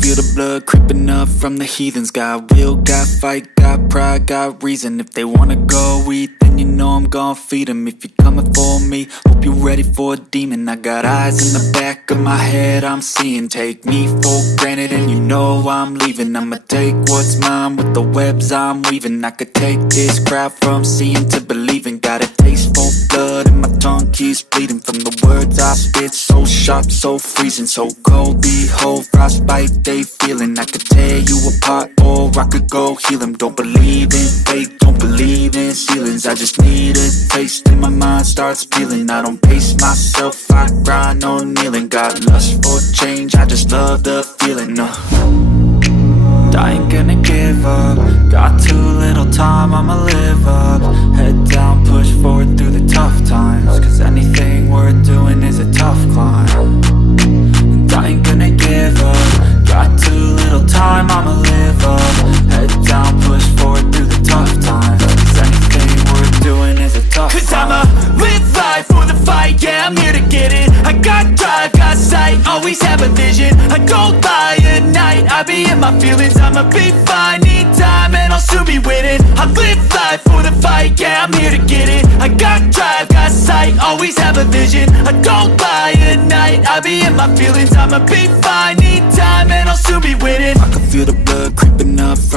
feel the blood creeping up from the heathens. Got will, got fight, got pride, got reason. If they wanna go eat, then you know I'm gon' feed them. If you're coming for me, hope you're ready for a demon. I got eyes in the back of my head, I'm seeing. Take me for granted and you know I'm leaving. I'ma take what's mine with the webs I'm weaving. I could take this crowd from seeing to believing. Got a taste for blood and my tongue keeps bleeding from the words I spit. So sharp, so freezing, so cold. Behold, frostbite they feeling. I could tear you apart or I could go heal them. Don't believe in fate, don't believe in ceilings. I just need a taste and my mind starts peeling. I don't pace myself, I grind on kneeling. Got lust for change, I just love the feeling. I ain't gonna give up. Got too little time, I'ma live up. Head down, push forward through the tough times. Cause anything worth doing is a tough climb. And I ain't gonna give up. Got too little time, I'ma live up. Head down, push forward through the tough times. Cause anything worth doing is a tough climb. Cause I'ma live life for the fight, yeah, I'm here to get it. I got drive, got sight, always have a vision. I don't lie at night, I be in my feelings. I'ma be fine, need time and I'll soon be winning. I live life for the fight, yeah, I'm here to get it. I got drive, got sight, always have a vision. I don't lie at night, I be in my feelings. I'ma be fine, need time and I'll soon be winning. I can feel the blood creeping up from